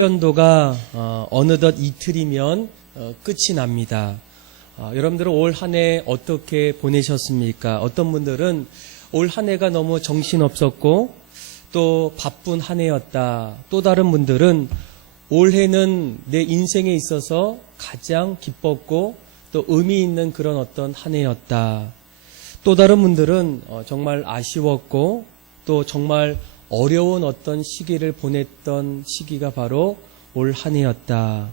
연도가 어느덧 이틀이면 끝이 납니다. 여러분들은 올 한 해 어떻게 보내셨습니까? 어떤 분들은 올 한 해가 너무 정신없었고 또 바쁜 한 해였다. 또 다른 분들은 올해는 내 인생에 있어서 가장 기뻤고 또 의미 있는 그런 어떤 한 해였다. 또 다른 분들은 정말 아쉬웠고 또 정말 어려운 어떤 시기를 보냈던 시기가 바로 올 한 해였다.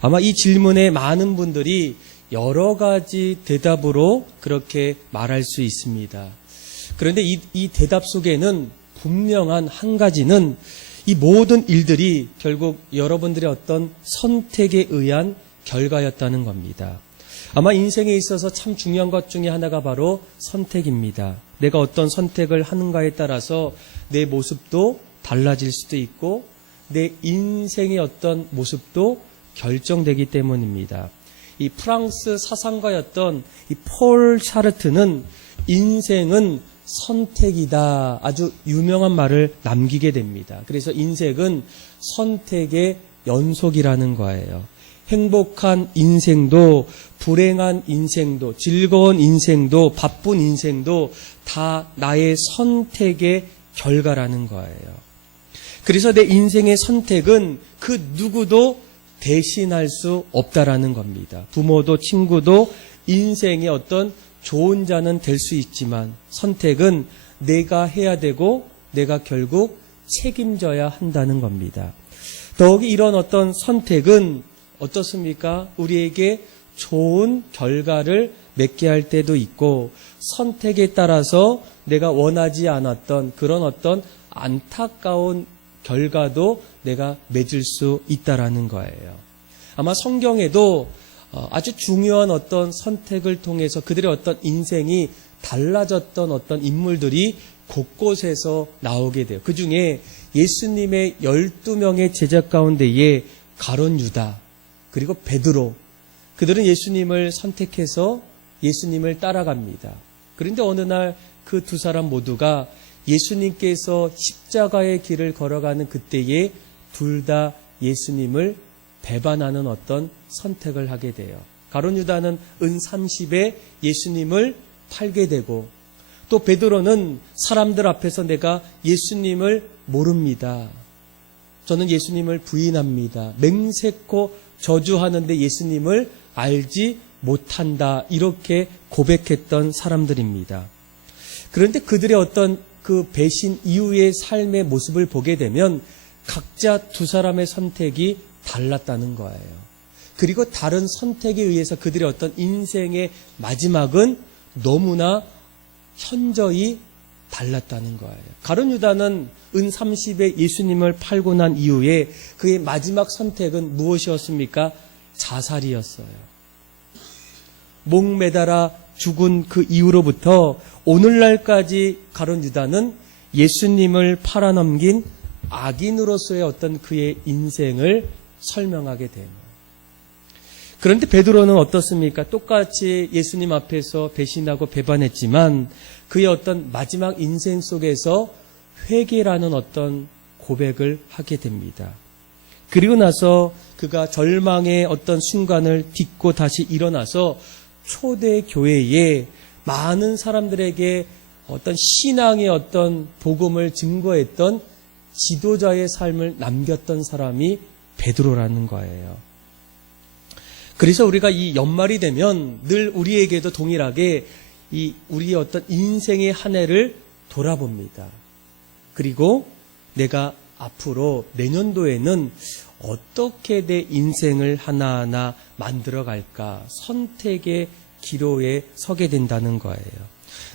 아마 이 질문에 많은 분들이 여러 가지 대답으로 그렇게 말할 수 있습니다. 그런데 이 대답 속에는 분명한 한 가지는 이 모든 일들이 결국 여러분들의 어떤 선택에 의한 결과였다는 겁니다. 아마 인생에 있어서 참 중요한 것 중에 하나가 바로 선택입니다. 내가 어떤 선택을 하는가에 따라서 내 모습도 달라질 수도 있고 내 인생의 어떤 모습도 결정되기 때문입니다. 이 프랑스 사상가였던 이 폴 샤르트는 인생은 선택이다. 아주 유명한 말을 남기게 됩니다. 그래서 인생은 선택의 연속이라는 거예요. 행복한 인생도 불행한 인생도 즐거운 인생도 바쁜 인생도 다 나의 선택의 결과라는 거예요. 그래서 내 인생의 선택은 그 누구도 대신할 수 없다라는 겁니다. 부모도 친구도 인생의 어떤 좋은 자는 될 수 있지만 선택은 내가 해야 되고 내가 결국 책임져야 한다는 겁니다. 더욱이 이런 어떤 선택은 어떻습니까? 우리에게 좋은 결과를 맺게 할 때도 있고 선택에 따라서 내가 원하지 않았던 그런 어떤 안타까운 결과도 내가 맺을 수 있다라는 거예요. 아마 성경에도 아주 중요한 어떤 선택을 통해서 그들의 어떤 인생이 달라졌던 어떤 인물들이 곳곳에서 나오게 돼요. 그 중에 예수님의 12명의 제자 가운데에 가룟 유다 그리고 베드로 그들은 예수님을 선택해서 예수님을 따라갑니다. 그런데 어느 날 그 두 사람 모두가 예수님께서 십자가의 길을 걸어가는 그때에 둘 다 예수님을 배반하는 어떤 선택을 하게 돼요. 가룟 유다는 은 30에 예수님을 팔게 되고 또 베드로는 사람들 앞에서 내가 예수님을 모릅니다. 저는 예수님을 부인합니다. 맹세코 저주하는데 예수님을 알지 못한다. 이렇게 고백했던 사람들입니다. 그런데 그들의 어떤 그 배신 이후의 삶의 모습을 보게 되면 각자 두 사람의 선택이 달랐다는 거예요. 그리고 다른 선택에 의해서 그들의 어떤 인생의 마지막은 너무나 현저히 달랐다는 거예요. 가룟 유다는 은 30에 예수님을 팔고 난 이후에 그의 마지막 선택은 무엇이었습니까? 자살이었어요. 목 매달아 죽은 그 이후로부터 오늘날까지 가룟 유다는 예수님을 팔아넘긴 악인으로서의 어떤 그의 인생을 설명하게 됩니다. 그런데 베드로는 어떻습니까? 똑같이 예수님 앞에서 배신하고 배반했지만 그의 어떤 마지막 인생 속에서 회개라는 어떤 고백을 하게 됩니다. 그리고 나서 그가 절망의 어떤 순간을 딛고 다시 일어나서 초대 교회에 많은 사람들에게 어떤 신앙의 어떤 복음을 증거했던 지도자의 삶을 남겼던 사람이 베드로라는 거예요. 그래서 우리가 이 연말이 되면 늘 우리에게도 동일하게 우리의 어떤 인생의 한 해를 돌아봅니다. 그리고 내가 앞으로 내년도에는 어떻게 내 인생을 하나하나 만들어갈까 선택의 기로에 서게 된다는 거예요.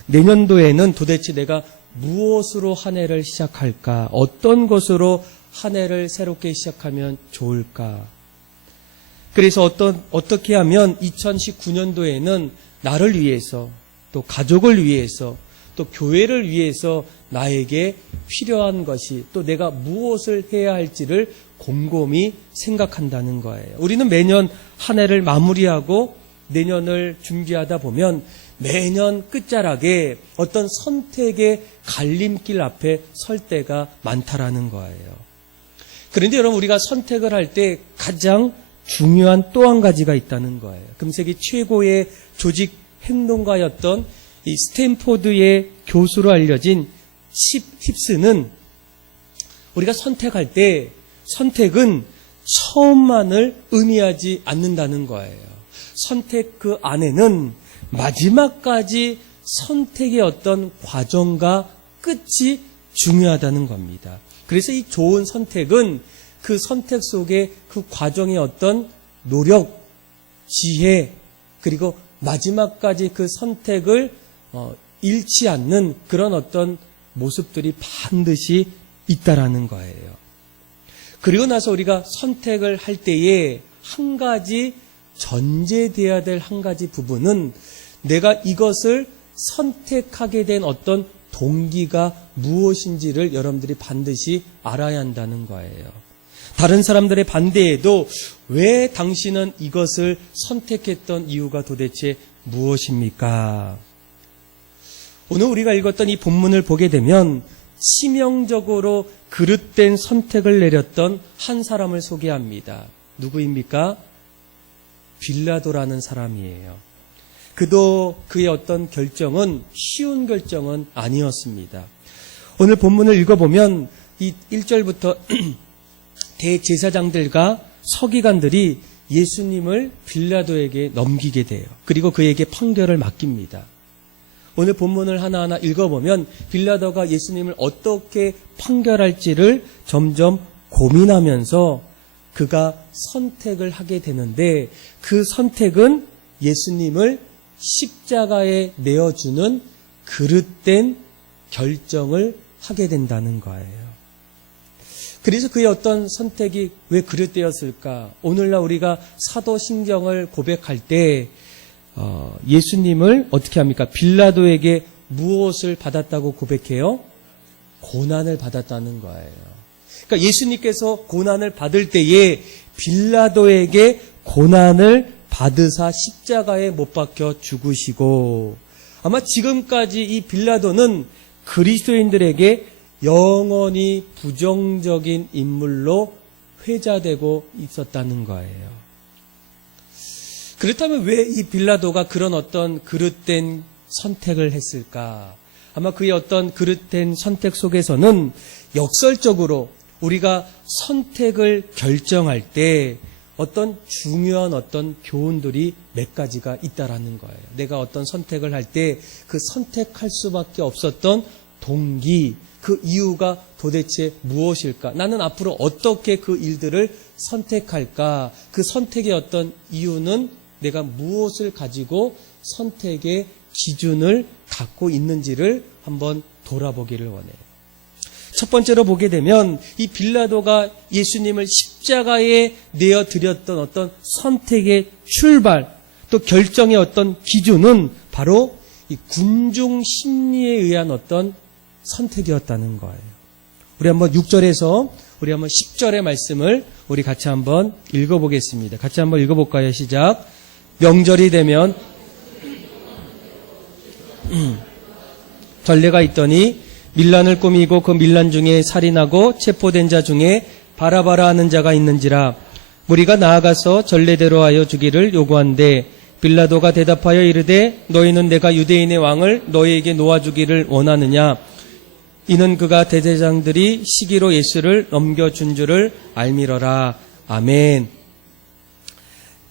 내년도에는 도대체 내가 무엇으로 한 해를 시작할까? 어떤 것으로 한 해를 새롭게 시작하면 좋을까? 그래서 어떻게 하면 2019년도에는 나를 위해서 또 가족을 위해서 또 교회를 위해서 나에게 필요한 것이 또 내가 무엇을 해야 할지를 곰곰이 생각한다는 거예요. 우리는 매년 한 해를 마무리하고 내년을 준비하다 보면 매년 끝자락에 어떤 선택의 갈림길 앞에 설 때가 많다라는 거예요. 그런데 여러분, 우리가 선택을 할 때 가장 중요한 또 한 가지가 있다는 거예요. 금세기 최고의 조직 행동가였던 이 스탠포드의 교수로 알려진 힙스는 우리가 선택할 때 선택은 처음만을 의미하지 않는다는 거예요. 선택 그 안에는 마지막까지 선택의 어떤 과정과 끝이 중요하다는 겁니다. 그래서 이 좋은 선택은 그 선택 속에 그 과정의 어떤 노력, 지혜, 그리고 마지막까지 그 선택을 잃지 않는 그런 어떤 모습들이 반드시 있다라는 거예요. 그리고 나서 우리가 선택을 할 때에 한 가지 전제되어야 될 한 가지 부분은 내가 이것을 선택하게 된 어떤 동기가 무엇인지를 여러분들이 반드시 알아야 한다는 거예요. 다른 사람들의 반대에도 왜 당신은 이것을 선택했던 이유가 도대체 무엇입니까? 오늘 우리가 읽었던 이 본문을 보게 되면 치명적으로 그릇된 선택을 내렸던 한 사람을 소개합니다. 누구입니까? 빌라도라는 사람이에요. 그도 그의 어떤 결정은 쉬운 결정은 아니었습니다. 오늘 본문을 읽어보면 이 1절부터 대제사장들과 서기관들이 예수님을 빌라도에게 넘기게 돼요. 그리고 그에게 판결을 맡깁니다. 오늘 본문을 하나하나 읽어보면 빌라도가 예수님을 어떻게 판결할지를 점점 고민하면서 그가 선택을 하게 되는데 그 선택은 예수님을 십자가에 내어주는 그릇된 결정을 하게 된다는 거예요. 그래서 그의 어떤 선택이 왜 그릇되었을까? 오늘날 우리가 사도신경을 고백할 때 예수님을 어떻게 합니까? 빌라도에게 무엇을 받았다고 고백해요? 고난을 받았다는 거예요. 그러니까 예수님께서 고난을 받을 때에 빌라도에게 고난을 받으사 십자가에 못 박혀 죽으시고 아마 지금까지 이 빌라도는 그리스도인들에게 영원히 부정적인 인물로 회자되고 있었다는 거예요. 그렇다면 왜 이 빌라도가 그런 어떤 그릇된 선택을 했을까? 아마 그의 어떤 그릇된 선택 속에서는 역설적으로 우리가 선택을 결정할 때 어떤 중요한 어떤 교훈들이 몇 가지가 있다라는 거예요. 내가 어떤 선택을 할 때 그 선택할 수밖에 없었던 동기, 그 이유가 도대체 무엇일까? 나는 앞으로 어떻게 그 일들을 선택할까? 그 선택의 어떤 이유는 내가 무엇을 가지고 선택의 기준을 갖고 있는지를 한번 돌아보기를 원해요. 첫 번째로 보게 되면 이 빌라도가 예수님을 십자가에 내어드렸던 어떤 선택의 출발, 또 결정의 어떤 기준은 바로 이 군중 심리에 의한 어떤 선택이었다는 거예요. 우리 한번 6절에서 우리 한번 10절의 말씀을 우리 같이 한번 읽어보겠습니다. 같이 한번 읽어볼까요? 시작. 명절이 되면 전례가 있더니 밀란을 꾸미고 그 밀란 중에 살인하고 체포된 자 중에 바라바라 하는 자가 있는지라. 무리가 나아가서 전례대로 하여 주기를 요구한데 빌라도가 대답하여 이르되 너희는 내가 유대인의 왕을 너희에게 놓아주기를 원하느냐. 이는 그가 대제사장들이 시기로 예수를 넘겨준 줄을 알미러라. 아멘.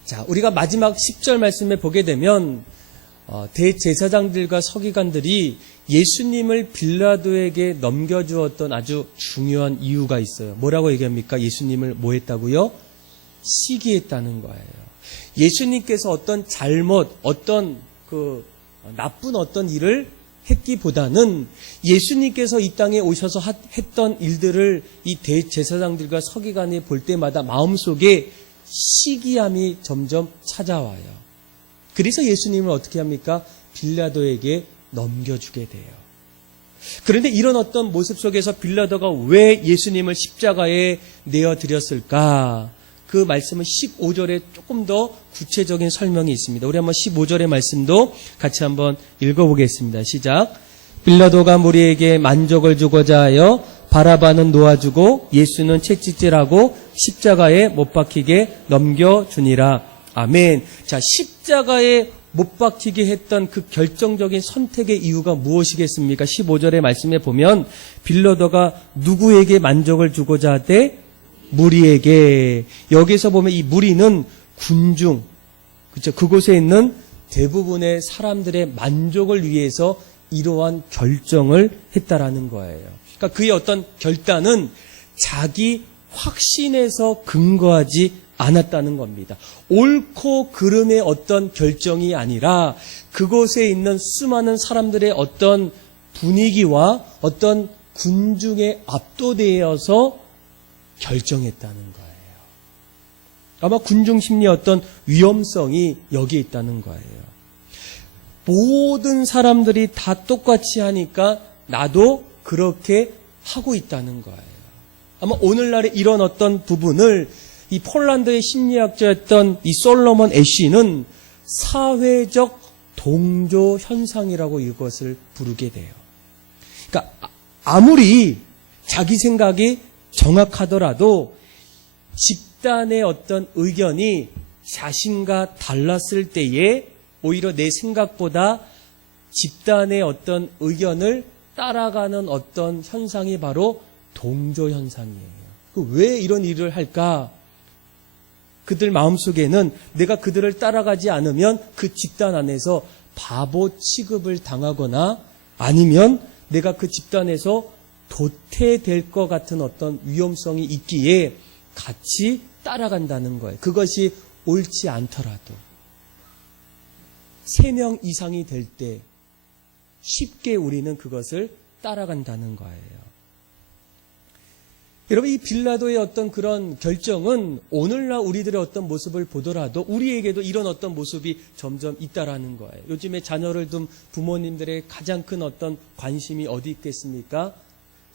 자, 우리가 마지막 10절 말씀에 보게 되면 대제사장들과 서기관들이 예수님을 빌라도에게 넘겨주었던 아주 중요한 이유가 있어요. 뭐라고 얘기합니까? 예수님을 뭐 했다고요? 시기했다는 거예요. 예수님께서 어떤 잘못, 어떤 그 나쁜 어떤 일을 했기보다는 예수님께서 이 땅에 오셔서 했던 일들을 이 대제사장들과 서기관이 볼 때마다 마음속에 시기함이 점점 찾아와요. 그래서 예수님을 어떻게 합니까? 빌라도에게 넘겨주게 돼요. 그런데 이런 어떤 모습 속에서 빌라도가 왜 예수님을 십자가에 내어드렸을까? 그 말씀은 15절에 조금 더 구체적인 설명이 있습니다. 우리 한번 15절의 말씀도 같이 한번 읽어보겠습니다. 시작. 빌라도가 무리에게 만족을 주고자 하여 바라바는 놓아주고 예수는 채찍질하고 십자가에 못 박히게 넘겨주니라. 아멘. 자, 십자가에 못 박히게 했던 그 결정적인 선택의 이유가 무엇이겠습니까? 15절의 말씀에 보면 빌라도가 누구에게 만족을 주고자 하되 무리에게. 여기서 보면 이 무리는 군중, 그렇죠? 그곳에 있는 대부분의 사람들의 만족을 위해서 이러한 결정을 했다라는 거예요. 그러니까 그의 어떤 결단은 자기 확신에서 근거하지 않았다는 겁니다. 옳고 그름의 어떤 결정이 아니라 그곳에 있는 수많은 사람들의 어떤 분위기와 어떤 군중에 압도되어서 결정했다는 거예요. 아마 군중 심리의 어떤 위험성이 여기에 있다는 거예요. 모든 사람들이 다 똑같이 하니까 나도 그렇게 하고 있다는 거예요. 아마 오늘날의 이런 어떤 부분을 이 폴란드의 심리학자였던 이 솔로몬 애쉬는 사회적 동조 현상이라고 이것을 부르게 돼요. 그러니까 아무리 자기 생각이 정확하더라도 집단의 어떤 의견이 자신과 달랐을 때에 오히려 내 생각보다 집단의 어떤 의견을 따라가는 어떤 현상이 바로 동조 현상이에요. 왜 이런 일을 할까? 그들 마음속에는 내가 그들을 따라가지 않으면 그 집단 안에서 바보 취급을 당하거나 아니면 내가 그 집단에서 도태될 것 같은 어떤 위험성이 있기에 같이 따라간다는 거예요. 그것이 옳지 않더라도 3명 이상이 될 때 쉽게 우리는 그것을 따라간다는 거예요. 여러분, 이 빌라도의 어떤 그런 결정은 오늘날 우리들의 어떤 모습을 보더라도 우리에게도 이런 어떤 모습이 점점 있다라는 거예요. 요즘에 자녀를 둔 부모님들의 가장 큰 어떤 관심이 어디 있겠습니까?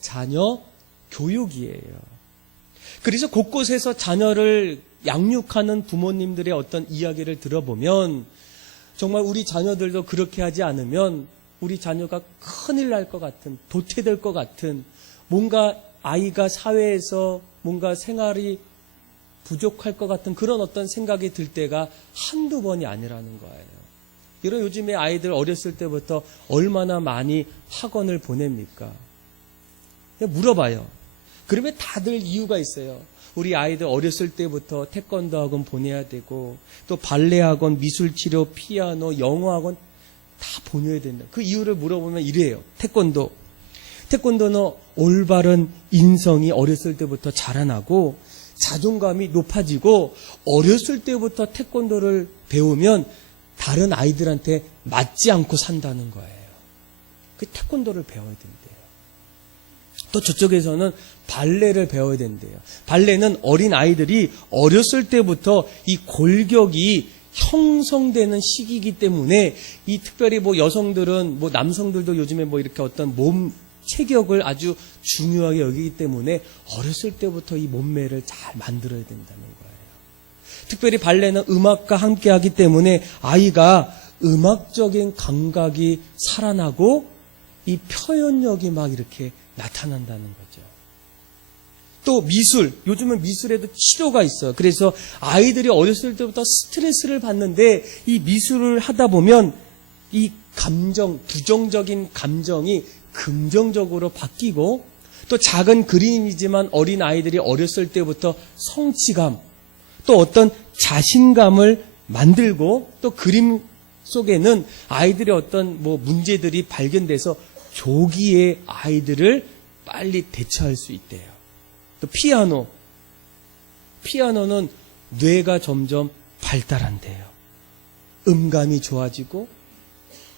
자녀 교육이에요. 그래서 곳곳에서 자녀를 양육하는 부모님들의 어떤 이야기를 들어보면 정말 우리 자녀들도 그렇게 하지 않으면 우리 자녀가 큰일 날 것 같은, 도태될 것 같은, 뭔가 아이가 사회에서 뭔가 생활이 부족할 것 같은 그런 어떤 생각이 들 때가 한두 번이 아니라는 거예요. 이런 요즘에 아이들 어렸을 때부터 얼마나 많이 학원을 보냅니까? 그냥 물어봐요. 그러면 다들 이유가 있어요. 우리 아이들 어렸을 때부터 태권도 학원 보내야 되고 또 발레 학원, 미술치료, 피아노, 영어 학원 다 보내야 된다. 그 이유를 물어보면 이래요. 태권도는 올바른 인성이 어렸을 때부터 자라나고 자존감이 높아지고 어렸을 때부터 태권도를 배우면 다른 아이들한테 맞지 않고 산다는 거예요. 그 태권도를 배워야 된대요. 또 저쪽에서는 발레를 배워야 된대요. 발레는 어린 아이들이 어렸을 때부터 이 골격이 형성되는 시기이기 때문에 이 특별히 뭐 여성들은 뭐 남성들도 요즘에 뭐 이렇게 어떤 몸 체격을 아주 중요하게 여기기 때문에 어렸을 때부터 이 몸매를 잘 만들어야 된다는 거예요. 특별히 발레는 음악과 함께 하기 때문에 아이가 음악적인 감각이 살아나고 이 표현력이 막 이렇게 나타난다는 거죠. 또 미술, 요즘은 미술에도 치료가 있어요. 그래서 아이들이 어렸을 때부터 스트레스를 받는데 이 미술을 하다 보면 이 감정, 부정적인 감정이 긍정적으로 바뀌고 또 작은 그림이지만 어린 아이들이 어렸을 때부터 성취감, 또 어떤 자신감을 만들고 또 그림 속에는 아이들의 어떤 뭐 문제들이 발견돼서 조기에 아이들을 빨리 대처할 수 있대요. 또 피아노는 뇌가 점점 발달한대요. 음감이 좋아지고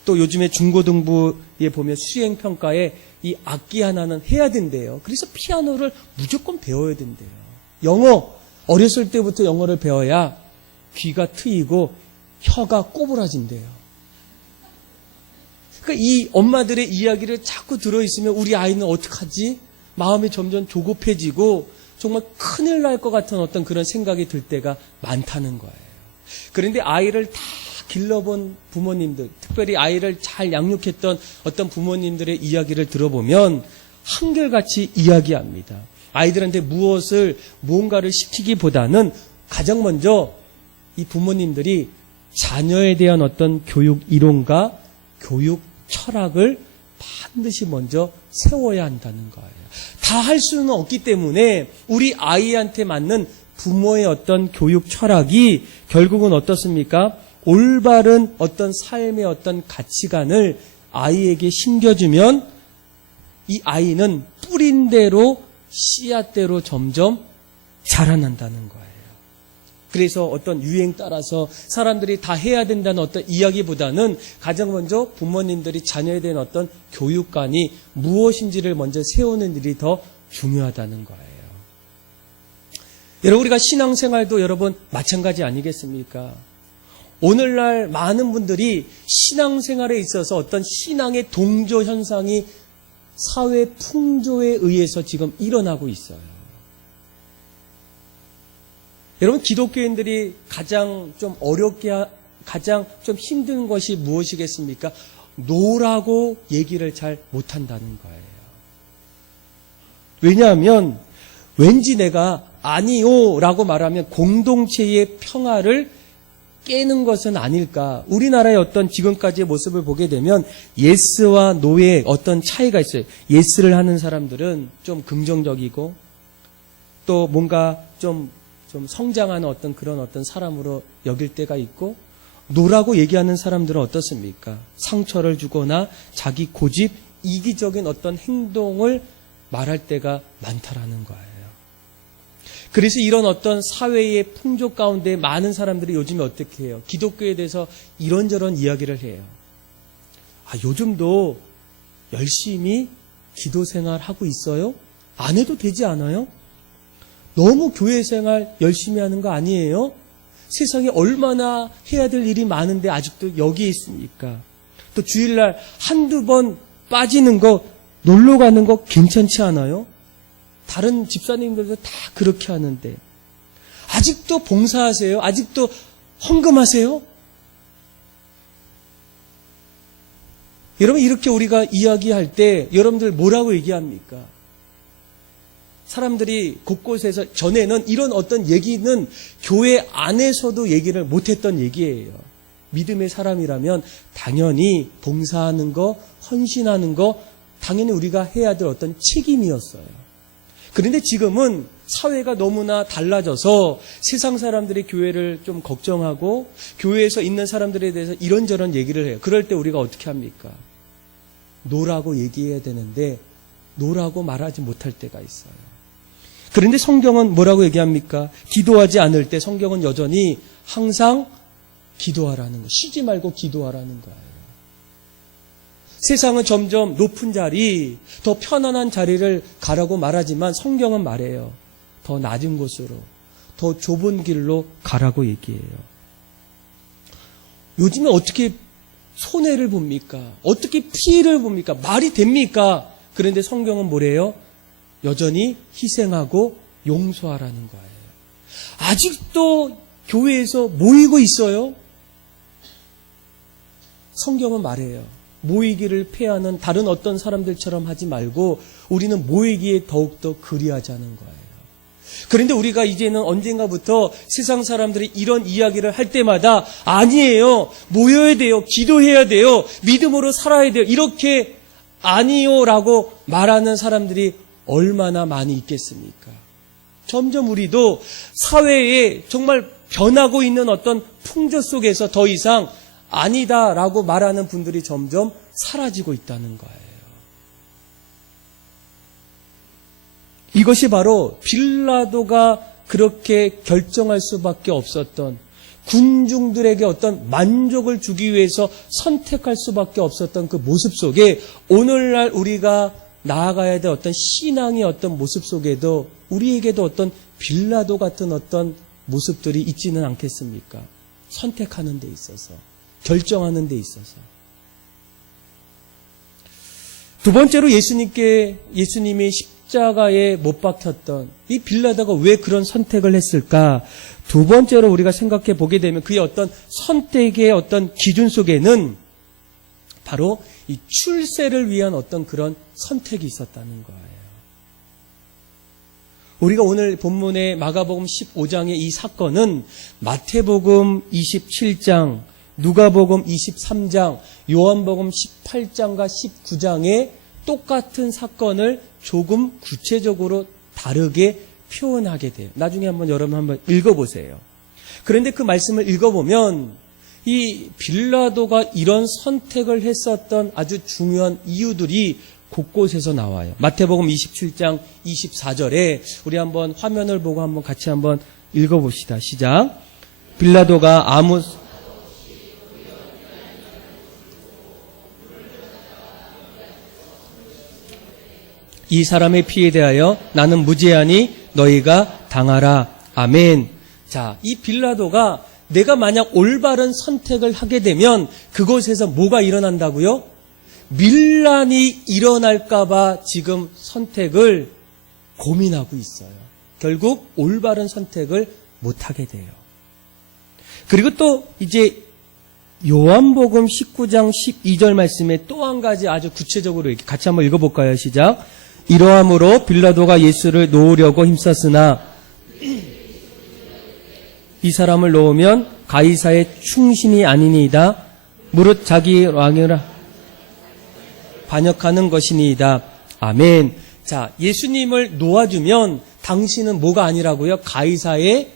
또 요즘에 중고등부에 보면 수행평가에 이 악기 하나는 해야 된대요. 그래서 피아노를 무조건 배워야 된대요. 영어, 어렸을 때부터 영어를 배워야 귀가 트이고 혀가 꼬부라진대요. 그러니까 이 엄마들의 이야기를 자꾸 들어있으면 우리 아이는 어떡하지? 마음이 점점 조급해지고 정말 큰일 날 것 같은 어떤 그런 생각이 들 때가 많다는 거예요. 그런데 아이를 다 길러본 부모님들, 특별히 아이를 잘 양육했던 어떤 부모님들의 이야기를 들어보면 한결같이 이야기합니다. 아이들한테 무언가를 시키기보다는 가장 먼저 이 부모님들이 자녀에 대한 어떤 교육 이론과 교육 철학을 반드시 먼저 세워야 한다는 거예요. 다 할 수는 없기 때문에 우리 아이한테 맞는 부모의 어떤 교육 철학이 결국은 어떻습니까? 올바른 어떤 삶의 어떤 가치관을 아이에게 심겨주면 이 아이는 뿌린 대로 씨앗대로 점점 자라난다는 거예요. 그래서 어떤 유행 따라서 사람들이 다 해야 된다는 어떤 이야기보다는 가장 먼저 부모님들이 자녀에 대한 어떤 교육관이 무엇인지를 먼저 세우는 일이 더 중요하다는 거예요. 여러분, 우리가 신앙생활도 여러분 마찬가지 아니겠습니까? 오늘날 많은 분들이 신앙생활에 있어서 어떤 신앙의 동조 현상이 사회 풍조에 의해서 지금 일어나고 있어요. 여러분, 기독교인들이 가장 좀 가장 좀 힘든 것이 무엇이겠습니까? 노라고 얘기를 잘 못한다는 거예요. 왜냐하면 왠지 내가 아니요라고 말하면 공동체의 평화를 깨는 것은 아닐까. 우리나라의 어떤 지금까지의 모습을 보게 되면 예스와 노의 어떤 차이가 있어요. 예스를 하는 사람들은 좀 긍정적이고 또 뭔가 좀 성장하는 어떤 그런 어떤 사람으로 여길 때가 있고, 노라고 얘기하는 사람들은 어떻습니까? 상처를 주거나 자기 고집, 이기적인 어떤 행동을 말할 때가 많다라는 거예요. 그래서 이런 어떤 사회의 풍조 가운데 많은 사람들이 요즘에 어떻게 해요? 기독교에 대해서 이런저런 이야기를 해요. 요즘도 열심히 기도 생활 하고 있어요? 안 해도 되지 않아요? 너무 교회 생활 열심히 하는 거 아니에요? 세상에 얼마나 해야 될 일이 많은데 아직도 여기에 있습니까? 또 주일날 한두 번 빠지는 거, 놀러 가는 거 괜찮지 않아요? 다른 집사님들도 다 그렇게 하는데 아직도 봉사하세요? 아직도 헌금하세요? 여러분, 이렇게 우리가 이야기할 때 여러분들 뭐라고 얘기합니까? 사람들이 곳곳에서 전에는 이런 어떤 얘기는 교회 안에서도 얘기를 못했던 얘기예요. 믿음의 사람이라면 당연히 봉사하는 거, 헌신하는 거 당연히 우리가 해야 될 어떤 책임이었어요. 그런데 지금은 사회가 너무나 달라져서 세상 사람들이 교회를 좀 걱정하고 교회에서 있는 사람들에 대해서 이런저런 얘기를 해요. 그럴 때 우리가 어떻게 합니까? 노라고 얘기해야 되는데 노라고 말하지 못할 때가 있어요. 그런데 성경은 뭐라고 얘기합니까? 기도하지 않을 때 성경은 여전히 항상 기도하라는 거, 쉬지 말고 기도하라는 거예요. 세상은 점점 높은 자리, 더 편안한 자리를 가라고 말하지만 성경은 말해요. 더 낮은 곳으로, 더 좁은 길로 가라고 얘기해요. 요즘에 어떻게 손해를 봅니까? 어떻게 피해를 봅니까? 말이 됩니까? 그런데 성경은 뭐래요? 여전히 희생하고 용서하라는 거예요. 아직도 교회에서 모이고 있어요? 성경은 말해요. 모이기를 패하는 다른 어떤 사람들처럼 하지 말고 우리는 모이기에 더욱더 그리하자는 거예요. 그런데 우리가 이제는 언젠가부터 세상 사람들이 이런 이야기를 할 때마다 아니에요. 모여야 돼요. 기도해야 돼요. 믿음으로 살아야 돼요. 이렇게 아니요라고 말하는 사람들이 얼마나 많이 있겠습니까? 점점 우리도 사회에 정말 변하고 있는 어떤 풍조 속에서 더 이상 아니다라고 말하는 분들이 점점 사라지고 있다는 거예요. 이것이 바로 빌라도가 그렇게 결정할 수밖에 없었던, 군중들에게 어떤 만족을 주기 위해서 선택할 수밖에 없었던 그 모습 속에 오늘날 우리가 나아가야 될 어떤 신앙의 어떤 모습 속에도 우리에게도 어떤 빌라도 같은 어떤 모습들이 있지는 않겠습니까? 선택하는 데 있어서, 결정하는 데 있어서. 두 번째로 예수님이 십자가에 못 박혔던 이 빌라도가 왜 그런 선택을 했을까? 두 번째로 우리가 생각해 보게 되면 그의 어떤 선택의 어떤 기준 속에는 바로 이 출세를 위한 어떤 그런 선택이 있었다는 거예요. 우리가 오늘 본문의 마가복음 15장의 이 사건은 마태복음 27장, 누가복음 23장, 요한복음 18장과 19장의 똑같은 사건을 조금 구체적으로 다르게 표현하게 돼요. 나중에 여러분 한번 읽어보세요. 그런데 그 말씀을 읽어보면 이 빌라도가 이런 선택을 했었던 아주 중요한 이유들이 곳곳에서 나와요. 마태복음 27장 24절에 우리 한번 화면을 보고 한번 같이 한번 읽어봅시다. 시작. 빌라도가 아무 이 사람의 피에 대하여 나는 무죄하니 너희가 당하라. 아멘. 자, 이 빌라도가 내가 만약 올바른 선택을 하게 되면 그곳에서 뭐가 일어난다고요? 밀란이 일어날까봐 지금 선택을 고민하고 있어요. 결국 올바른 선택을 못하게 돼요. 그리고 또 이제 요한복음 19장 12절 말씀에 또 한 가지 아주 구체적으로 이렇게 같이 한번 읽어볼까요? 시작. 이러함으로 빌라도가 예수를 놓으려고 힘썼으나 이 사람을 놓으면 가이사의 충신이 아니니이다. 무릇 자기 왕이라 반역하는 것이니이다. 아멘. 자, 예수님을 놓아주면 당신은 뭐가 아니라고요? 가이사의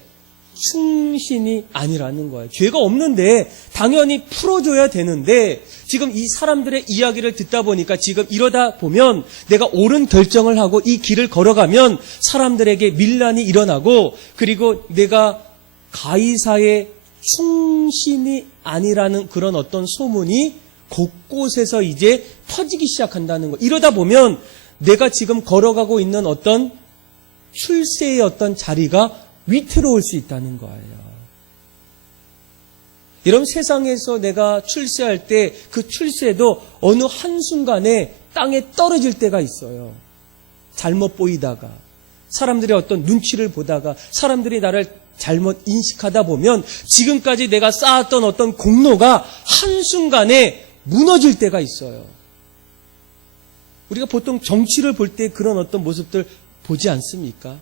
충신이 아니라는 거예요. 죄가 없는데 당연히 풀어줘야 되는데 지금 이 사람들의 이야기를 듣다 보니까 지금 이러다 보면 내가 옳은 결정을 하고 이 길을 걸어가면 사람들에게 밀란이 일어나고 그리고 내가 가이사의 충신이 아니라는 그런 어떤 소문이 곳곳에서 이제 퍼지기 시작한다는 거. 이러다 보면 내가 지금 걸어가고 있는 어떤 출세의 어떤 자리가 위태로울 수 있다는 거예요. 여러분, 세상에서 내가 출세할 때 그 출세도 어느 한순간에 땅에 떨어질 때가 있어요. 잘못 보이다가 사람들의 어떤 눈치를 보다가 사람들이 나를 잘못 인식하다 보면 지금까지 내가 쌓았던 어떤 공로가 한순간에 무너질 때가 있어요. 우리가 보통 정치를 볼 때 그런 어떤 모습들 보지 않습니까?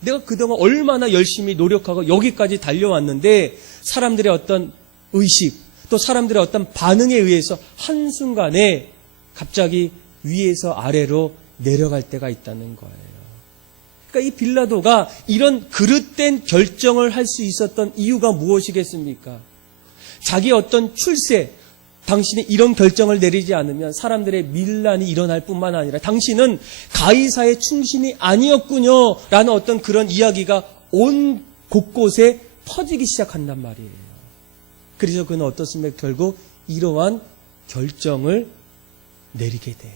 내가 그동안 얼마나 열심히 노력하고 여기까지 달려왔는데 사람들의 어떤 의식 또 사람들의 어떤 반응에 의해서 한순간에 갑자기 위에서 아래로 내려갈 때가 있다는 거예요. 그러니까 이 빌라도가 이런 그릇된 결정을 할 수 있었던 이유가 무엇이겠습니까? 자기 어떤 출세, 당신이 이런 결정을 내리지 않으면 사람들의 밀란이 일어날 뿐만 아니라 당신은 가이사의 충신이 아니었군요 라는 어떤 그런 이야기가 온 곳곳에 퍼지기 시작한단 말이에요. 그래서 그는 어떻습니까? 결국 이러한 결정을 내리게 돼요.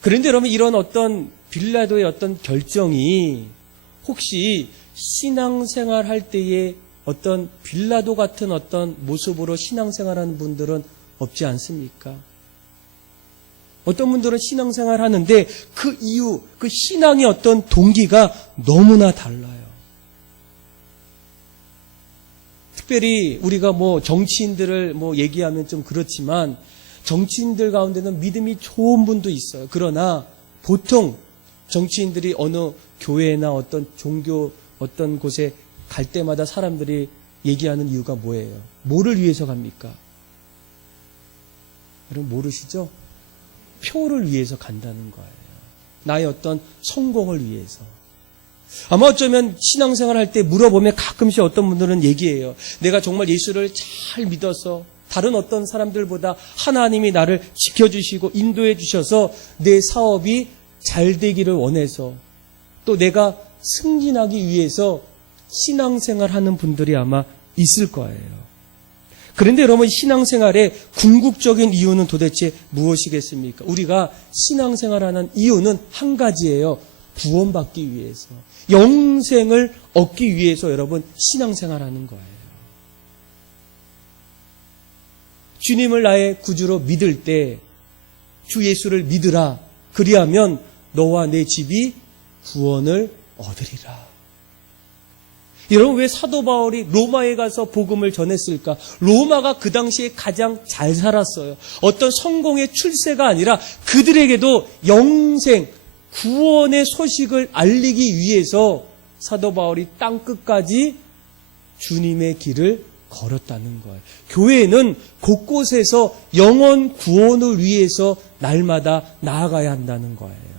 그런데 여러분, 이런 어떤 빌라도의 어떤 결정이 혹시 신앙생활 할 때에 어떤 빌라도 같은 어떤 모습으로 신앙생활하는 분들은 없지 않습니까? 어떤 분들은 신앙생활 하는데 그 이유, 그 신앙의 어떤 동기가 너무나 달라요. 특별히 우리가 정치인들을 얘기하면 좀 그렇지만 정치인들 가운데는 믿음이 좋은 분도 있어요. 그러나 보통 정치인들이 어느 교회나 어떤 종교 어떤 곳에 갈 때마다 사람들이 얘기하는 이유가 뭐예요? 뭐를 위해서 갑니까? 여러분 모르시죠? 표를 위해서 간다는 거예요. 나의 어떤 성공을 위해서. 아마 어쩌면 신앙생활 할 때 물어보면 가끔씩 어떤 분들은 얘기해요. 내가 정말 예수를 잘 믿어서 다른 어떤 사람들보다 하나님이 나를 지켜주시고 인도해 주셔서 내 사업이 잘 되기를 원해서 또 내가 승진하기 위해서 신앙생활 하는 분들이 아마 있을 거예요. 그런데 여러분, 신앙생활의 궁극적인 이유는 도대체 무엇이겠습니까? 우리가 신앙생활하는 이유는 한 가지예요. 구원받기 위해서. 영생을 얻기 위해서 여러분 신앙생활하는 거예요. 주님을 나의 구주로 믿을 때 주 예수를 믿으라. 그리하면 너와 내 집이 구원을 얻으리라. 여러분, 왜 사도 바울이 로마에 가서 복음을 전했을까? 로마가 그 당시에 가장 잘 살았어요. 어떤 성공의 출세가 아니라 그들에게도 영생, 구원의 소식을 알리기 위해서 사도 바울이 땅끝까지 주님의 길을 걸었다는 거예요. 교회는 곳곳에서 영혼 구원을 위해서 날마다 나아가야 한다는 거예요.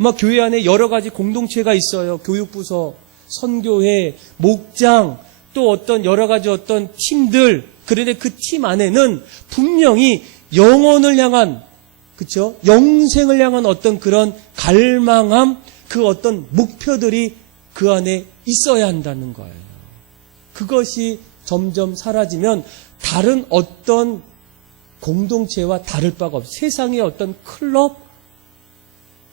아마 교회 안에 여러 가지 공동체가 있어요. 교육부서, 선교회, 목장, 또 어떤 여러 가지 어떤 팀들. 그런데 그 팀 안에는 분명히 영혼을 향한, 그렇죠? 영생을 향한 어떤 그런 갈망함, 그 어떤 목표들이 그 안에 있어야 한다는 거예요. 그것이 점점 사라지면 다른 어떤 공동체와 다를 바가 없어요. 세상의 어떤 클럽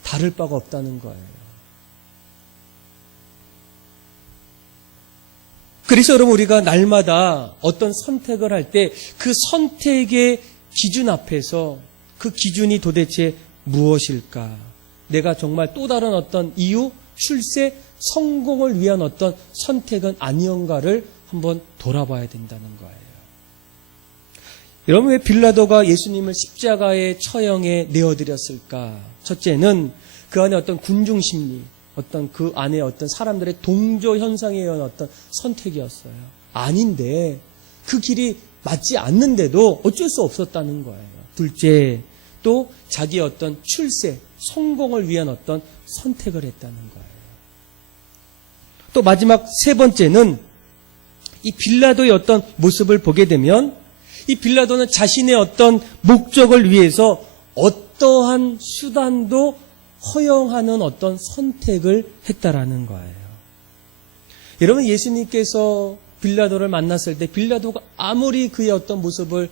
다를 바가 없다는 거예요. 그래서 여러분, 우리가 날마다 어떤 선택을 할 때 그 선택의 기준 앞에서 그 기준이 도대체 무엇일까? 내가 정말 또 다른 어떤 이유, 출세, 성공을 위한 어떤 선택은 아니었는가를 한번 돌아봐야 된다는 거예요. 여러분, 왜 빌라도가 예수님을 십자가의 처형에 내어드렸을까? 첫째는 그 안에 어떤 군중 심리, 어떤 그 안에 어떤 사람들의 동조 현상에 의한 어떤 선택이었어요. 아닌데 그 길이 맞지 않는데도 어쩔 수 없었다는 거예요. 둘째, 또 자기의 어떤 출세, 성공을 위한 어떤 선택을 했다는 거예요. 또 마지막 세 번째는 이 빌라도의 어떤 모습을 보게 되면 이 빌라도는 자신의 어떤 목적을 위해서 어떠한 수단도 허용하는 어떤 선택을 했다라는 거예요. 여러분, 예수님께서 빌라도를 만났을 때 빌라도가 아무리 그의 어떤 모습을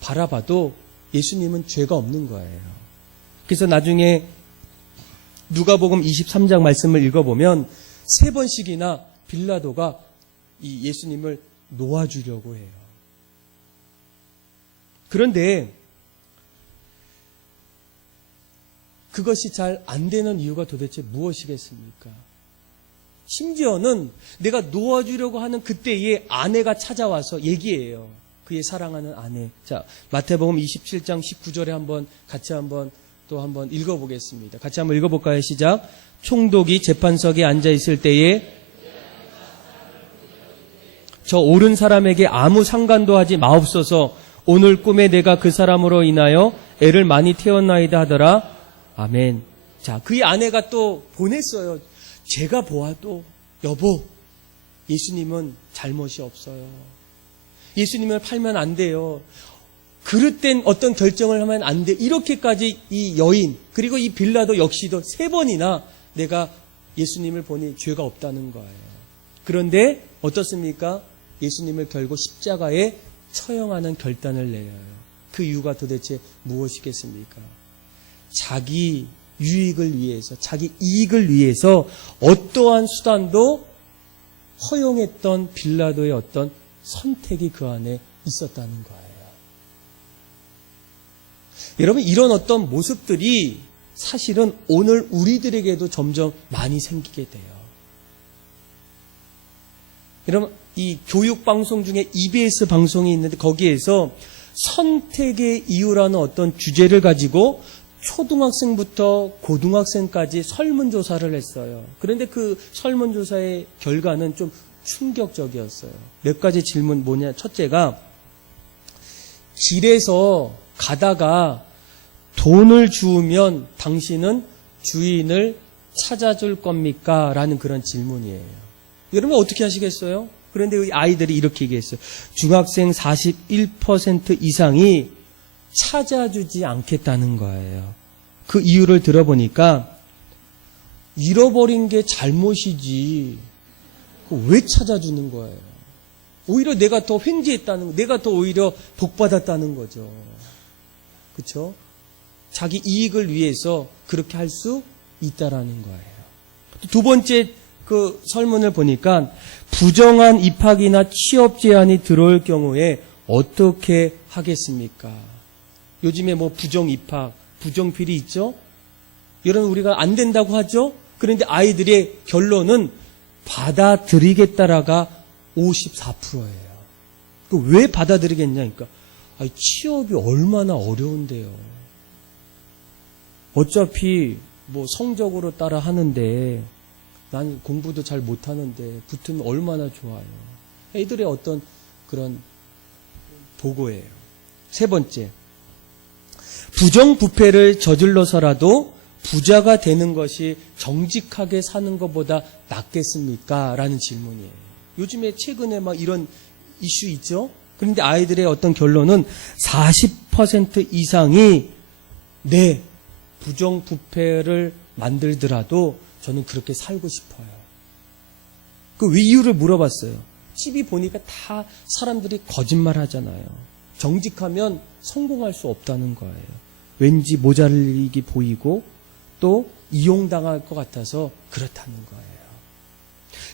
바라봐도 예수님은 죄가 없는 거예요. 그래서 나중에 누가복음 23장 말씀을 읽어보면 3번씩이나 빌라도가 이 예수님을 놓아주려고 해요. 그런데 그것이 잘 안 되는 이유가 도대체 무엇이겠습니까? 심지어는 내가 놓아주려고 하는 그때의 아내가 찾아와서 얘기해요. 그의 사랑하는 아내. 자, 마태복음 27장 19절에 같이 한번 읽어보겠습니다. 같이 한번 읽어볼까요? 시작. 총독이 재판석에 앉아 있을 때에 저 옳은 사람에게 아무 상관도 하지 마옵소서. 오늘 꿈에 내가 그 사람으로 인하여 애를 많이 태웠나이다 하더라. 아멘. 자, 그의 아내가 또 보냈어요. 제가 보아도 여보, 예수님은 잘못이 없어요. 예수님을 팔면 안 돼요. 그릇된 어떤 결정을 하면 안 돼. 이렇게까지 이 여인, 그리고 이 빌라도 역시도 3번이나 내가 예수님을 보니 죄가 없다는 거예요. 그런데 어떻습니까? 예수님을 결국 십자가에 처형하는 결단을 내요. 그 이유가 도대체 무엇이겠습니까? 자기 유익을 위해서, 자기 이익을 위해서 어떠한 수단도 허용했던 빌라도의 어떤 선택이 그 안에 있었다는 거예요. 여러분, 이런 어떤 모습들이 사실은 오늘 우리들에게도 점점 많이 생기게 돼요. 여러분, 이 교육방송 중에 EBS 방송이 있는데 거기에서 선택의 이유라는 어떤 주제를 가지고 초등학생부터 고등학생까지 설문조사를 했어요. 그런데 그 설문조사의 결과는 좀 충격적이었어요. 몇 가지 질문 뭐냐. 첫째가 길에서 가다가 돈을 주우면 당신은 주인을 찾아줄 겁니까? 라는 그런 질문이에요. 여러분 어떻게 하시겠어요? 그런데 이 아이들이 이렇게 얘기했어요. 중학생 41% 이상이 찾아주지 않겠다는 거예요. 그 이유를 들어보니까 잃어버린 게 잘못이지 왜 찾아주는 거예요? 오히려 내가 더 횡재했다는 거, 내가 더 오히려 복받았다는 거죠. 그렇죠? 자기 이익을 위해서 그렇게 할 수 있다라는 거예요. 두 번째 그 설문을 보니까 부정한 입학이나 취업 제한이 들어올 경우에 어떻게 하겠습니까? 요즘에 뭐 부정 입학, 부정 필이 있죠? 이런 우리가 안 된다고 하죠. 그런데 아이들의 결론은 받아들이겠다라가 54%예요. 왜 받아들이겠냐니까. 취업이 얼마나 어려운데요. 어차피 뭐 성적으로 따라 하는데 난 공부도 잘 못하는데 붙으면 얼마나 좋아요. 애들의 어떤 그런 도구예요. 세 번째, 부정부패를 저질러서라도 부자가 되는 것이 정직하게 사는 것보다 낫겠습니까? 라는 질문이에요. 요즘에 최근에 막 이런 이슈 있죠? 그런데 아이들의 어떤 결론은 40% 이상이 네, 부정부패를 만들더라도 저는 그렇게 살고 싶어요. 그 이유를 물어봤어요. TV 보니까 다 사람들이 거짓말 하잖아요. 정직하면 성공할 수 없다는 거예요. 왠지 모자르게 보이고 또 이용당할 것 같아서 그렇다는 거예요.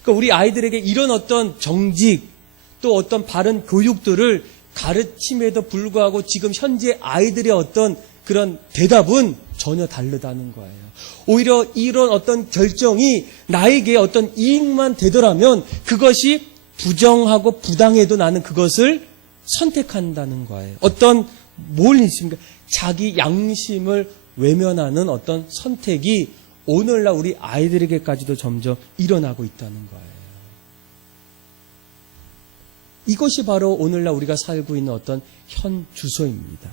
그러니까 우리 아이들에게 이런 어떤 정직 또 어떤 바른 교육들을 가르침에도 불구하고 지금 현재 아이들의 어떤 그런 대답은 전혀 다르다는 거예요. 오히려 이런 어떤 결정이 나에게 어떤 이익만 되더라면 그것이 부정하고 부당해도 나는 그것을 선택한다는 거예요. 어떤 뭘 있습니까? 자기 양심을 외면하는 어떤 선택이 오늘날 우리 아이들에게까지도 점점 일어나고 있다는 거예요. 이것이 바로 오늘날 우리가 살고 있는 어떤 현 주소입니다.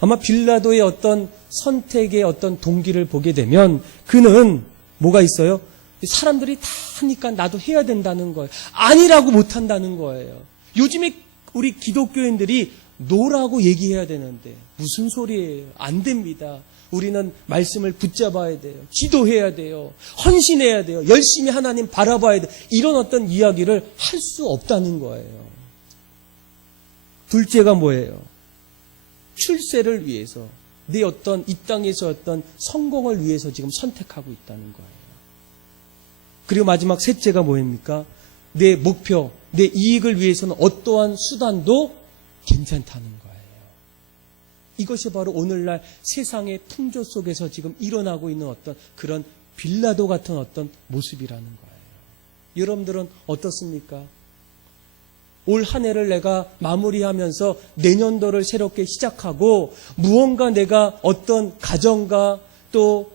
아마 빌라도의 어떤 선택의 어떤 동기를 보게 되면 그는 뭐가 있어요? 사람들이 다 하니까 나도 해야 된다는 거예요. 아니라고 못한다는 거예요. 요즘에 우리 기독교인들이 노라고 얘기해야 되는데 무슨 소리예요? 안 됩니다. 우리는 말씀을 붙잡아야 돼요. 기도해야 돼요. 헌신해야 돼요. 열심히 하나님 바라봐야 돼요. 이런 어떤 이야기를 할 수 없다는 거예요. 둘째가 뭐예요? 출세를 위해서 내 어떤 이 땅에서 어떤 성공을 위해서 지금 선택하고 있다는 거예요. 그리고 마지막 셋째가 뭐입니까? 내 목표, 내 이익을 위해서는 어떠한 수단도 괜찮다는 거예요. 이것이 바로 오늘날 세상의 풍조 속에서 지금 일어나고 있는 어떤 그런 빌라도 같은 어떤 모습이라는 거예요. 여러분들은 어떻습니까? 올 한 해를 내가 마무리하면서 내년도를 새롭게 시작하고 무언가 내가 어떤 가정과 또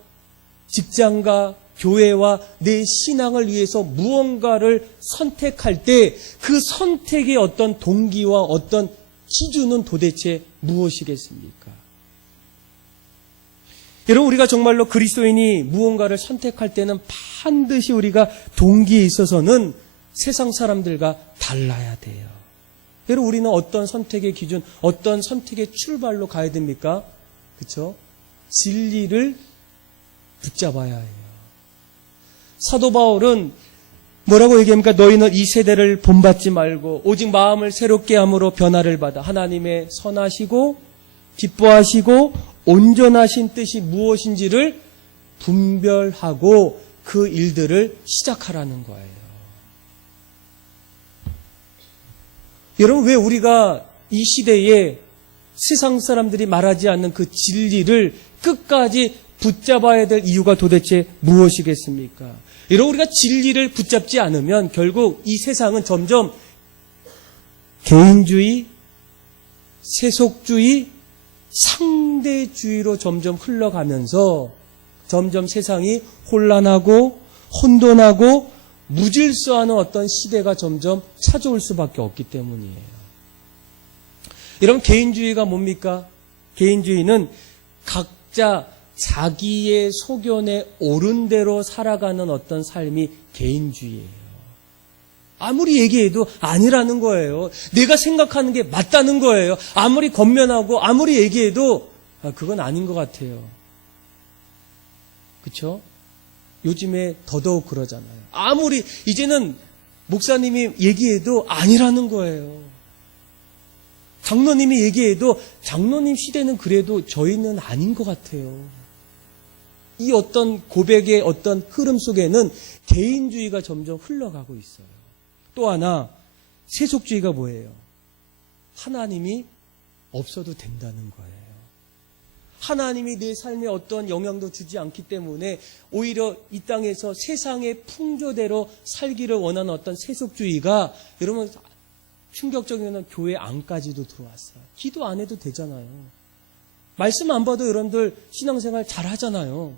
직장과 교회와 내 신앙을 위해서 무언가를 선택할 때 그 선택의 어떤 동기와 어떤 기준은 도대체 무엇이겠습니까? 여러분, 우리가 정말로 그리스도인이 무언가를 선택할 때는 반드시 우리가 동기에 있어서는 세상 사람들과 달라야 돼요. 여러분, 우리는 어떤 선택의 기준, 어떤 선택의 출발로 가야 됩니까? 그렇죠? 진리를 붙잡아야 해요. 사도 바울은 뭐라고 얘기합니까? 너희는 이 세대를 본받지 말고 오직 마음을 새롭게 함으로 변화를 받아 하나님의 선하시고 기뻐하시고 온전하신 뜻이 무엇인지를 분별하고 그 일들을 시작하라는 거예요. 여러분, 왜 우리가 이 시대에 세상 사람들이 말하지 않는 그 진리를 끝까지 붙잡아야 될 이유가 도대체 무엇이겠습니까? 여러분, 우리가 진리를 붙잡지 않으면 결국 이 세상은 점점 개인주의, 세속주의, 상대주의로 점점 흘러가면서 점점 세상이 혼란하고 혼돈하고 무질서하는 어떤 시대가 점점 찾아올 수밖에 없기 때문이에요. 여러분, 개인주의가 뭡니까? 개인주의는 각자 자기의 소견에 옳은 대로 살아가는 어떤 삶이 개인주의예요. 아무리 얘기해도 아니라는 거예요. 내가 생각하는 게 맞다는 거예요. 아무리 겉면하고 아무리 얘기해도 그건 아닌 것 같아요. 그렇죠? 요즘에 더더욱 그러잖아요. 아무리 이제는 목사님이 얘기해도 아니라는 거예요. 장로님이 얘기해도 장로님 시대는 그래도 저희는 아닌 것 같아요. 이 어떤 고백의 어떤 흐름 속에는 개인주의가 점점 흘러가고 있어요. 또 하나, 세속주의가 뭐예요? 하나님이 없어도 된다는 거예요. 하나님이 내 삶에 어떤 영향도 주지 않기 때문에 오히려 이 땅에서 세상의 풍조대로 살기를 원하는 어떤 세속주의가 여러분 충격적인 건 교회 안까지도 들어왔어요. 기도 안 해도 되잖아요. 말씀 안 봐도 여러분들 신앙생활 잘 하잖아요.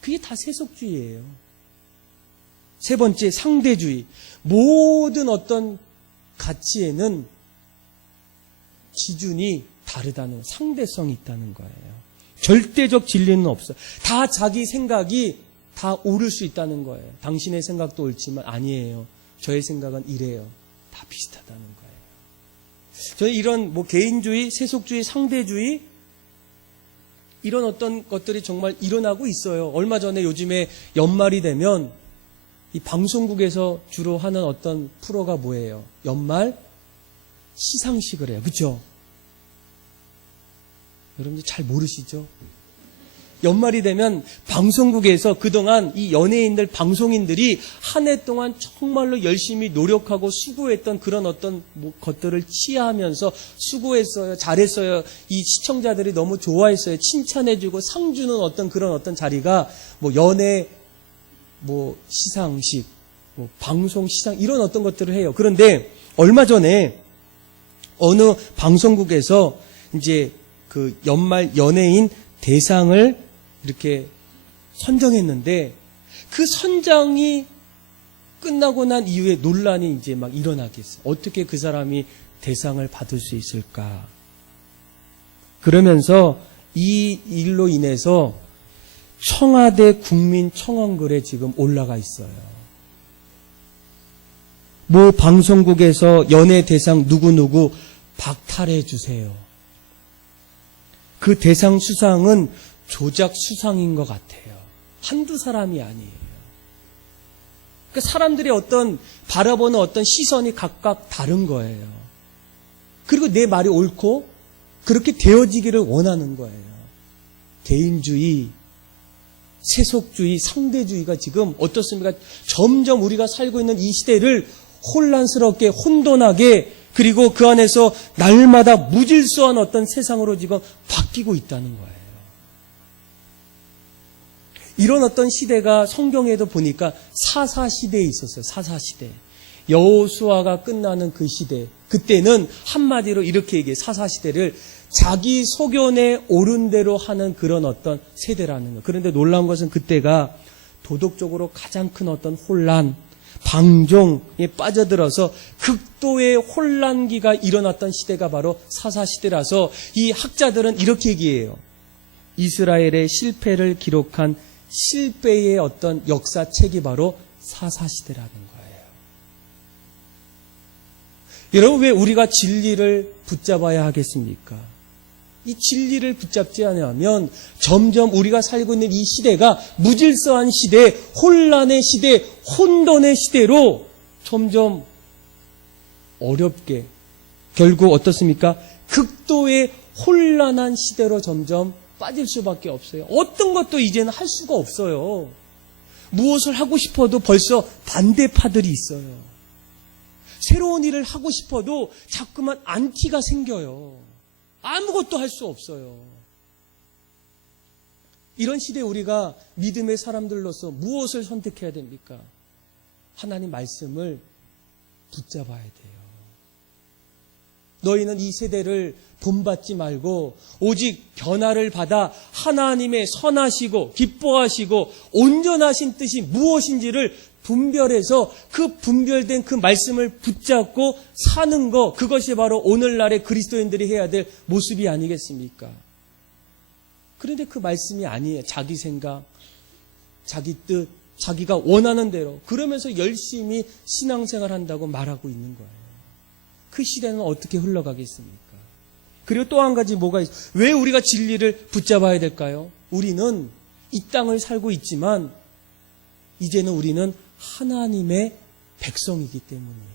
그게 다 세속주의예요. 세 번째, 상대주의. 모든 어떤 가치에는 기준이 다르다는, 상대성이 있다는 거예요. 절대적 진리는 없어요. 다 자기 생각이 다 옳을 수 있다는 거예요. 당신의 생각도 옳지만 아니에요. 저의 생각은 이래요. 다 비슷하다는 거예요. 저는 이런 개인주의, 세속주의, 상대주의 이런 어떤 것들이 정말 일어나고 있어요. 얼마 전에 요즘에 연말이 되면 이 방송국에서 주로 하는 어떤 프로가 뭐예요? 연말 시상식을 해요. 그렇죠? 여러분들 잘 모르시죠? 연말이 되면 방송국에서 그동안 이 연예인들, 방송인들이 한 해 동안 정말로 열심히 노력하고 수고했던 그런 어떤 것들을 치하하면서 수고했어요, 잘했어요, 이 시청자들이 너무 좋아했어요, 칭찬해주고 상 주는 어떤 그런 어떤 자리가 연예 시상식, 방송 시상 이런 어떤 것들을 해요. 그런데 얼마 전에 어느 방송국에서 이제 그 연말 연예인 대상을 이렇게 선정했는데 그 선정이 끝나고 난 이후에 논란이 이제 막 일어나겠어요. 어떻게 그 사람이 대상을 받을 수 있을까? 그러면서 이 일로 인해서 청와대 국민청원글에 지금 올라가 있어요. 모 방송국에서 연예 대상 누구누구 박탈해 주세요. 그 대상 수상은 조작 수상인 것 같아요. 한두 사람이 아니에요. 그러니까 사람들의 어떤 바라보는 어떤 시선이 각각 다른 거예요. 그리고 내 말이 옳고 그렇게 되어지기를 원하는 거예요. 개인주의, 세속주의, 상대주의가 지금 어떻습니까? 점점 우리가 살고 있는 이 시대를 혼란스럽게, 혼돈하게, 그리고 그 안에서 날마다 무질서한 어떤 세상으로 지금 바뀌고 있다는 거예요. 이런 어떤 시대가 성경에도 보니까 사사시대에 있었어요. 사사시대. 여호수아가 끝나는 그 시대. 그때는 한마디로 이렇게 얘기해요. 사사시대를 자기 소견에 옳은 대로 하는 그런 어떤 세대라는 거예요. 그런데 놀라운 것은 그때가 도덕적으로 가장 큰 어떤 혼란, 방종에 빠져들어서 극도의 혼란기가 일어났던 시대가 바로 사사시대라서 이 학자들은 이렇게 얘기해요. 이스라엘의 실패를 기록한 실패의 어떤 역사책이 바로 사사시대라는 거예요. 여러분, 왜 우리가 진리를 붙잡아야 하겠습니까? 이 진리를 붙잡지 않으면 점점 우리가 살고 있는 이 시대가 무질서한 시대, 혼란의 시대, 혼돈의 시대로 점점 어렵게, 결국 어떻습니까? 극도의 혼란한 시대로 점점 빠질 수밖에 없어요. 어떤 것도 이제는 할 수가 없어요. 무엇을 하고 싶어도 벌써 반대파들이 있어요. 새로운 일을 하고 싶어도 자꾸만 안티가 생겨요. 아무것도 할 수 없어요. 이런 시대에 우리가 믿음의 사람들로서 무엇을 선택해야 됩니까? 하나님 말씀을 붙잡아야 돼요. 너희는 이 세대를 본받지 말고 오직 변화를 받아 하나님의 선하시고 기뻐하시고 온전하신 뜻이 무엇인지를 분별해서 그 분별된 그 말씀을 붙잡고 사는 것, 그것이 바로 오늘날의 그리스도인들이 해야 될 모습이 아니겠습니까? 그런데 그 말씀이 아니에요. 자기 생각, 자기 뜻, 자기가 원하는 대로 그러면서 열심히 신앙생활 한다고 말하고 있는 거예요. 그 시대는 어떻게 흘러가겠습니까? 그리고 또 한 가지 뭐가 있어요? 왜 우리가 진리를 붙잡아야 될까요? 우리는 이 땅을 살고 있지만 이제는 우리는 하나님의 백성이기 때문이에요.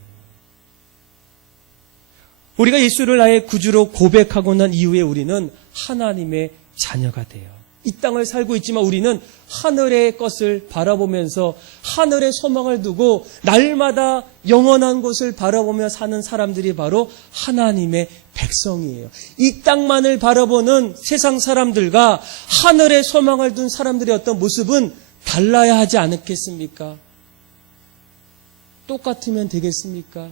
우리가 예수를 나의 구주로 고백하고 난 이후에 우리는 하나님의 자녀가 돼요. 이 땅을 살고 있지만 우리는 하늘의 것을 바라보면서 하늘의 소망을 두고 날마다 영원한 곳을 바라보며 사는 사람들이 바로 하나님의 백성이에요. 이 땅만을 바라보는 세상 사람들과 하늘의 소망을 둔 사람들의 어떤 모습은 달라야 하지 않겠습니까? 똑같으면 되겠습니까?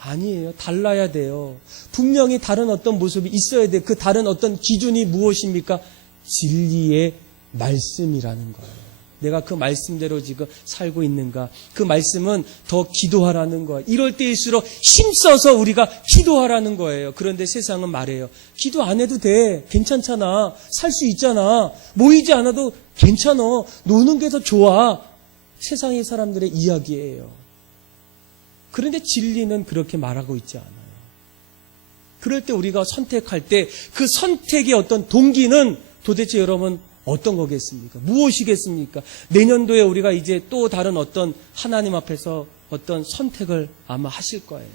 아니에요. 달라야 돼요. 분명히 다른 어떤 모습이 있어야 돼요. 그 다른 어떤 기준이 무엇입니까? 진리의 말씀이라는 거예요. 내가 그 말씀대로 지금 살고 있는가? 그 말씀은 더 기도하라는 거예요. 이럴 때일수록 힘써서 우리가 기도하라는 거예요. 그런데 세상은 말해요. 기도 안 해도 돼. 괜찮잖아. 살 수 있잖아. 모이지 않아도 괜찮아. 노는 게 더 좋아. 세상의 사람들의 이야기예요. 그런데 진리는 그렇게 말하고 있지 않아요. 그럴 때 우리가 선택할 때 그 선택의 어떤 동기는 도대체 여러분 어떤 거겠습니까? 무엇이겠습니까? 내년도에 우리가 이제 또 다른 어떤 하나님 앞에서 어떤 선택을 아마 하실 거예요.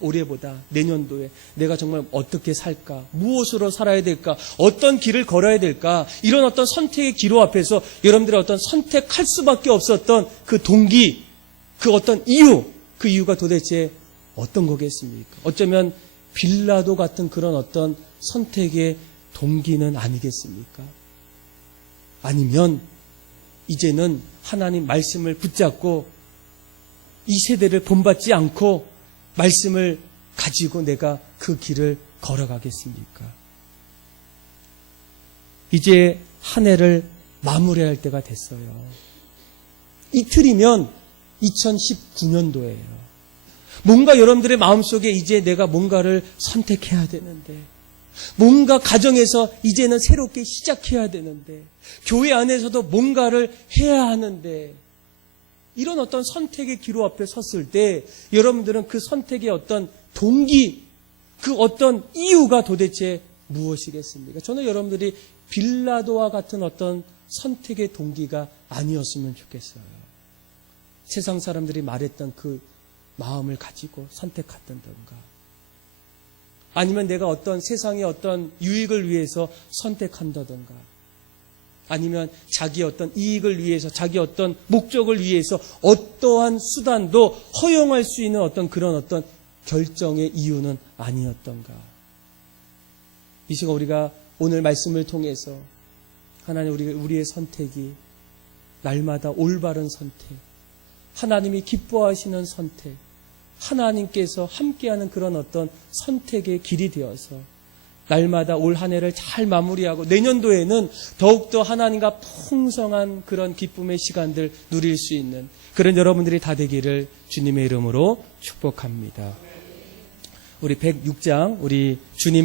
올해보다 내년도에 내가 정말 어떻게 살까? 무엇으로 살아야 될까? 어떤 길을 걸어야 될까? 이런 어떤 선택의 기로 앞에서 여러분들의 어떤 선택할 수밖에 없었던 그 동기, 그 어떤 이유, 그 이유가 도대체 어떤 거겠습니까? 어쩌면 빌라도 같은 그런 어떤 선택의 동기는 아니겠습니까? 아니면 이제는 하나님 말씀을 붙잡고 이 세대를 본받지 않고 말씀을 가지고 내가 그 길을 걸어가겠습니까? 이제 한 해를 마무리할 때가 됐어요. 이틀이면 2019년도예요. 뭔가 여러분들의 마음속에 이제 내가 뭔가를 선택해야 되는데, 뭔가 가정에서 이제는 새롭게 시작해야 되는데, 교회 안에서도 뭔가를 해야 하는데, 이런 어떤 선택의 기로 앞에 섰을 때 여러분들은 그 선택의 어떤 동기, 그 어떤 이유가 도대체 무엇이겠습니까? 저는 여러분들이 빌라도와 같은 어떤 선택의 동기가 아니었으면 좋겠어요. 세상 사람들이 말했던 그 마음을 가지고 선택했던가, 아니면 내가 어떤 세상의 어떤 유익을 위해서 선택한다던가, 아니면 자기 어떤 이익을 위해서, 자기 어떤 목적을 위해서 어떠한 수단도 허용할 수 있는 어떤 그런 어떤 결정의 이유는 아니었던가. 이 시간 우리가 오늘 말씀을 통해서 하나님 우리의 선택이 날마다 올바른 선택, 하나님이 기뻐하시는 선택, 하나님께서 함께하는 그런 어떤 선택의 길이 되어서 날마다 올 한 해를 잘 마무리하고 내년도에는 더욱더 하나님과 풍성한 그런 기쁨의 시간들 누릴 수 있는 그런 여러분들이 다 되기를 주님의 이름으로 축복합니다. 우리 106장 우리 주님